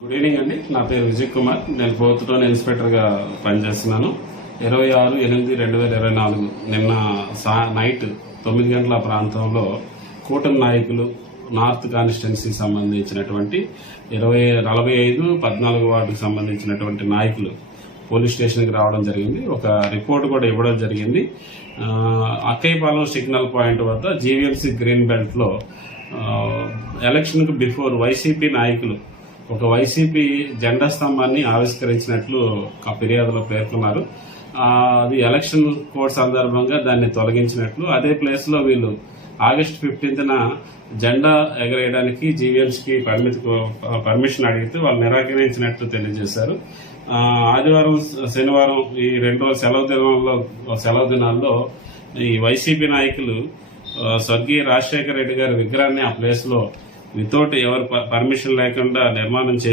Good evening అండి. నా పేరు విజయ్ కుమార్. నేను 4th టౌన్ ఇన్స్పెక్టర్గా పనిచేస్తున్నాను. 26/8/2024 నిన్న నైట్ 9 గంటల ప్రాంతంలో కూటమి నాయకులు నార్త్ కాన్స్టిట్యున్సీకి సంబంధించినటువంటి 45-14 వార్డుకు సంబంధించినటువంటి నాయకులు పోలీస్ స్టేషన్కి రావడం జరిగింది. ఒక రిపోర్ట్ కూడా ఇవ్వడం జరిగింది. అక్కయ్యపాలెం సిగ్నల్ పాయింట్ వద్ద జీవీఎంసీ గ్రీన్ బెల్ట్లో ఎలక్షన్కు బిఫోర్ వైసీపీ నాయకులు ఒక వైసీపీ జెండా స్తంభాన్ని ఆవిష్కరించినట్లు ఫిర్యాదులో పేర్కొన్నారు. అది ఎలక్షన్ కోడ్ సందర్భంగా దాన్ని తొలగించినట్లు, అదే ప్లేస్ లో వీళ్ళు August 15న జెండా ఎగరేయడానికి జీవీఎంసీకి పర్మిషన్ అడిగితే వాళ్ళు నిరాకరించినట్లు తెలియజేశారు. ఆదివారం, శనివారం ఈ 2 రోజుల సెలవు దినాల్లో ఈ వైసీపీ నాయకులు స్వర్గీయ రాజశేఖర రెడ్డి గారి విగ్రహాన్ని ఆ ప్లేస్ లో వితౌట్ ఎవరు పర్మిషన్ లేకుండా నిర్మాణం